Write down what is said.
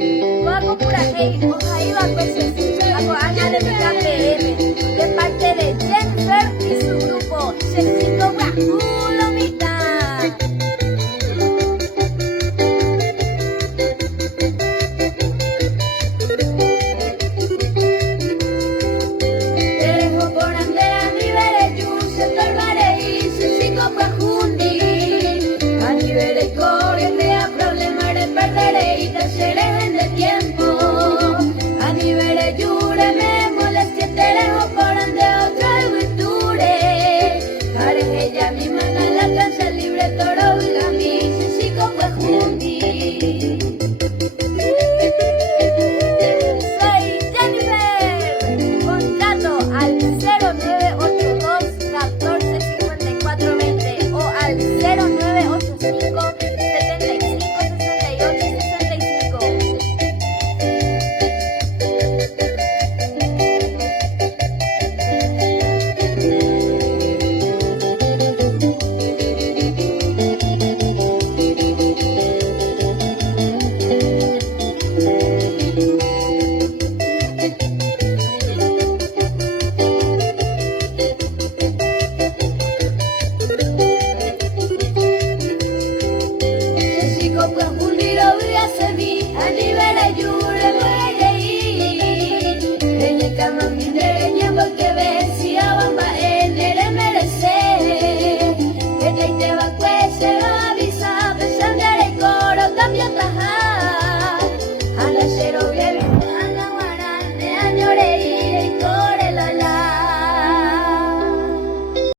Guapo pura hey, ojalá iba a veces, hago Ana de KPM, de parte de Jennifer y su grupo, Chesito Guajulomita. Dejo por Andrea mi Bereyu, se tornare y se chico Guajundi. A nivel de core, crea problemas de perderé y terceré en el tiempo. A nivel de llure, me molestia, te dejo por Andrea otra virture. Care ella misma en la cancha libre, toro y la misa, chico Guajundi. Soy Jennifer, contrato al 0982 145420 o al 0985 75 68 65. Chico Guajundiro, voy a servir a nivel